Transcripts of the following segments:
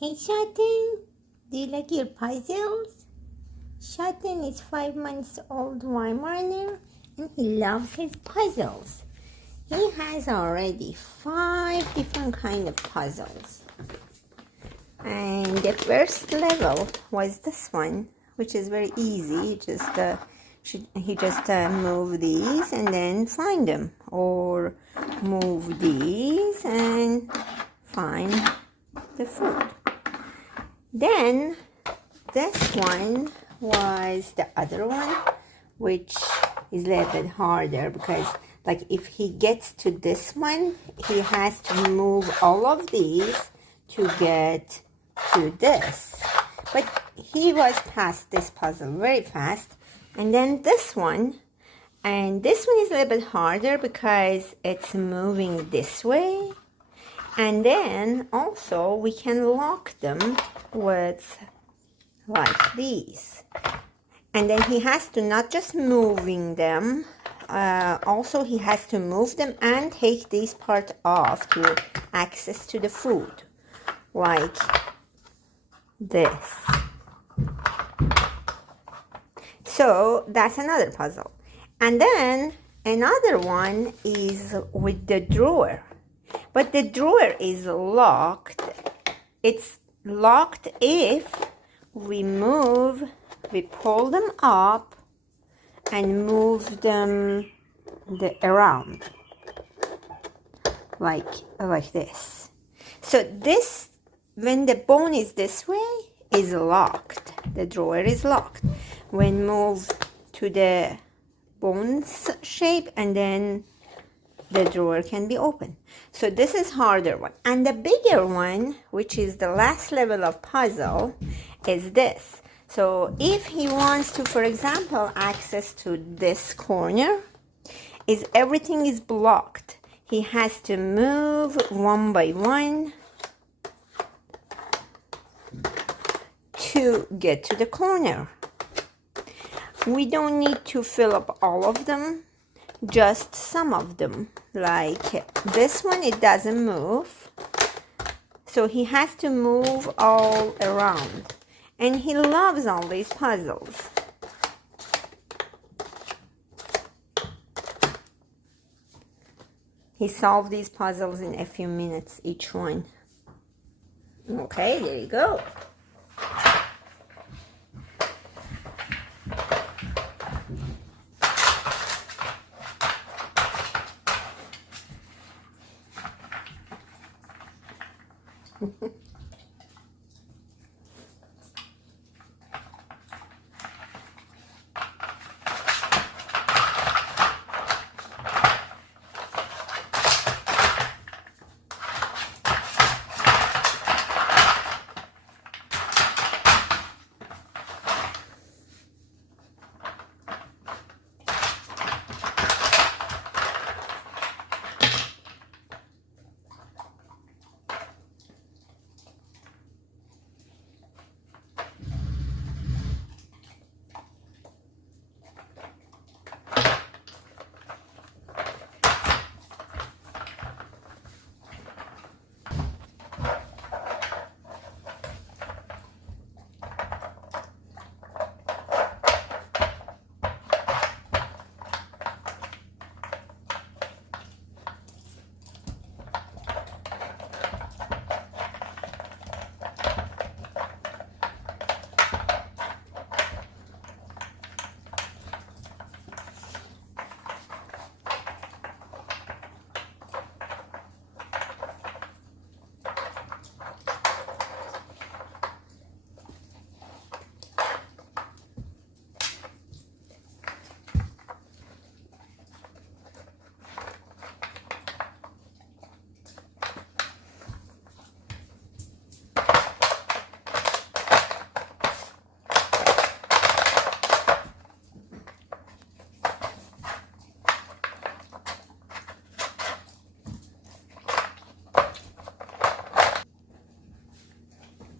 Hey Schatten, do you like your puzzles? Schatten is 5 months old Weimaraner and he loves his puzzles. He has already 5 different kind of puzzles. And the first level was this one, which is very easy. He just move these and then find them, or move these and find the food. Then this one was the other one, which is a little bit harder because like if he gets to this one, he has to move all of these to get to this. But he was past this puzzle very fast. And then this one, and this one is a little bit harder because it's moving this way. And then also we can lock them with like these. And then he has to not just moving them, also he has to move them and take this part off to access to the food, like this. So that's another puzzle. And then another one is with the drawer. But the drawer is locked. It's locked if we pull them up and move them around. Like this. So this, when the bone is this way, is locked. The drawer is locked. When moved to the bones shape, and then the drawer can be open. So this is harder one. And the bigger one, which is the last level of puzzle, is this. So if he wants to, for example, access to this corner, is everything is blocked. He has to move one by one to get to the corner. We don't need to fill up all of them, just some of them. Like this one, it doesn't move, so he has to move all around. And he loves all these puzzles. He solved these puzzles in a few minutes each one. Okay, there you go.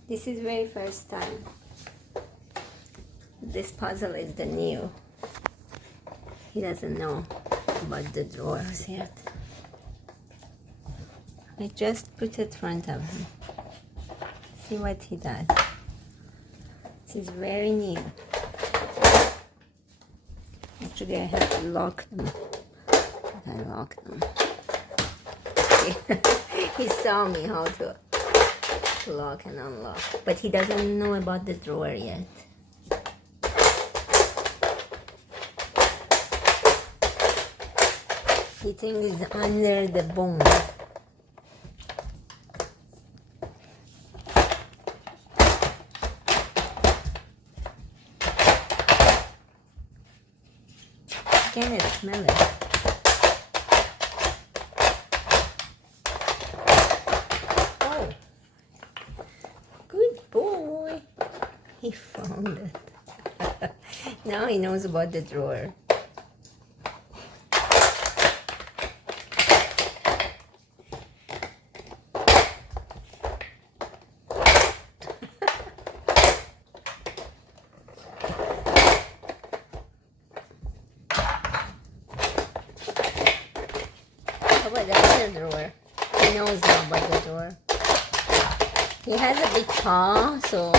This is very first time. This puzzle is the new. He doesn't know about the drawers yet. I just put it in front of him. See what he does. This is very new. Actually, I have to lock them. But I locked them. He saw me how to lock and unlock. But he doesn't know about the drawer yet. He thinks it's under the bone. Can I smell it? Oh, good boy. He found it. Now he knows about the drawer. How about the other drawer? He knows now about the drawer. He has a big paw, so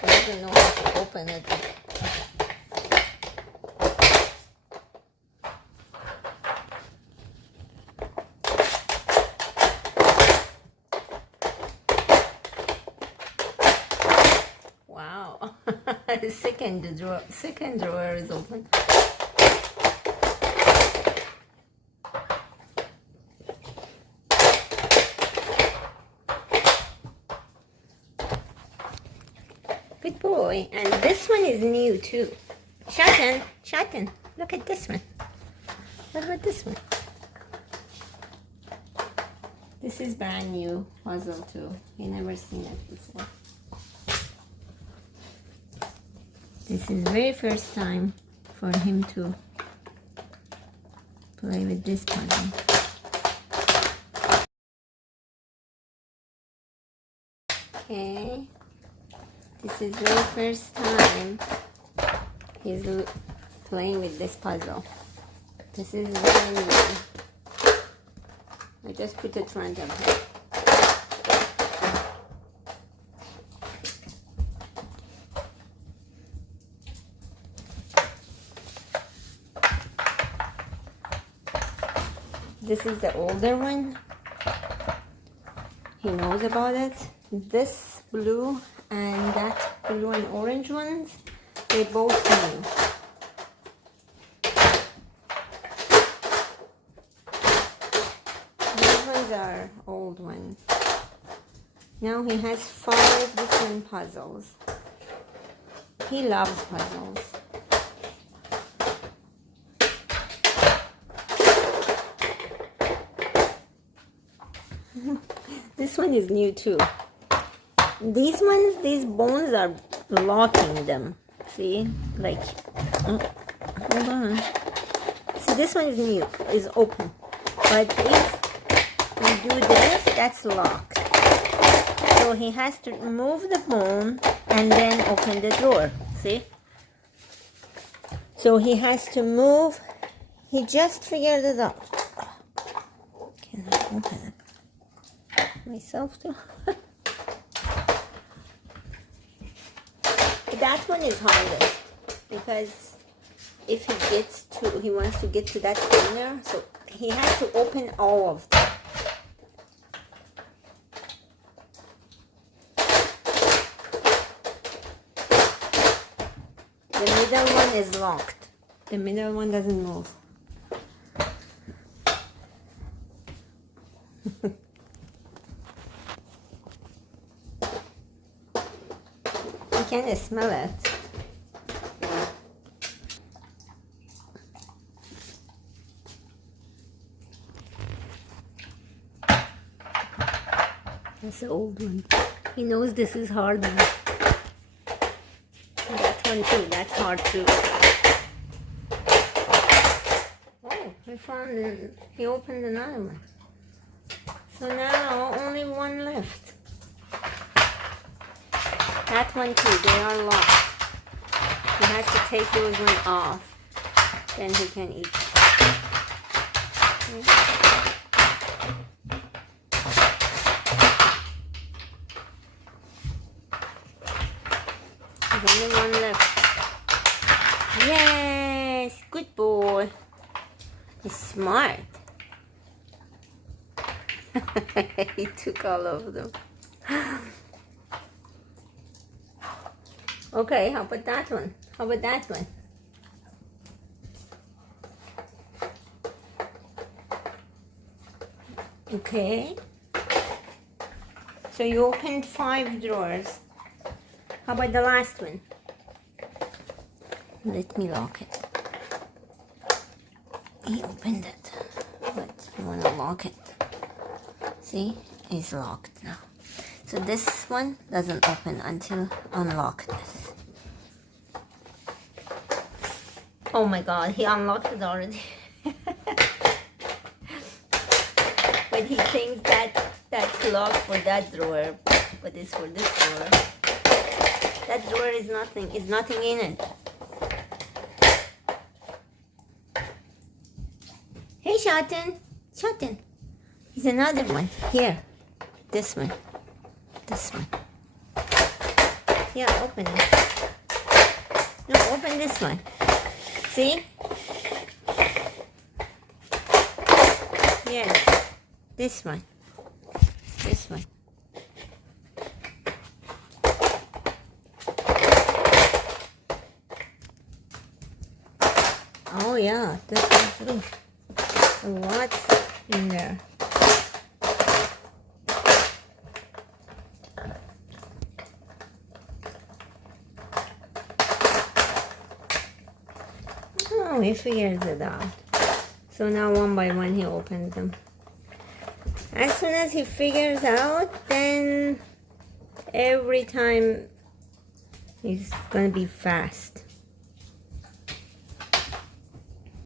he doesn't know how to open it. Wow, the second drawer is open. Good boy. And this one is new too. Schatten, look at this one. What about this one? This is brand new puzzle too. I never seen it before. This is very first time for him to play with this puzzle. Okay. This is very first time he's playing with this puzzle. This is very new. I just put it in front of him. This is the older one. He knows about it. This blue and that blue and orange ones, they both new. These ones are old ones. Now he has 5 different puzzles. He loves puzzles. This one is new too. These ones, these bones are blocking them. See? Like, hold on. See, this one is new, is open. But if we do this, that's locked. So he has to remove the bone and then open the drawer. See? So he has to move. He just figured it out. Can I open it myself too? That one is hardest because if he wants to get to that corner, so he has to open all of them. The middle one is locked. The middle one doesn't move. You can smell it. That's the old one. He knows this is hard one. That one too, that's hard too. Oh, he opened another one. So now only one left. That one too, they are locked. He has to take those one off. Then he can eat. Okay. There's only one left. Yes, good boy. He's smart. He took all of them. Okay, how about that one? How about that one? Okay. So you opened 5 drawers. How about the last one? Let me lock it. He opened it, but I want to lock it. See, it's locked now. So this one doesn't open until unlock this. Oh my God, he unlocked it already. But he thinks that that's locked for that drawer, but it's for this drawer. That drawer is nothing. It's nothing in it. Hey, Schatten. Schatten. Here's another one. Here. This one. This one. Yeah, open it. No, open this one. See? Yes. This one. This one. Oh yeah, this one too. A lot in there. Oh, he figures it out. So now one by one he opens them. As soon as he figures out, then every time he's gonna be fast.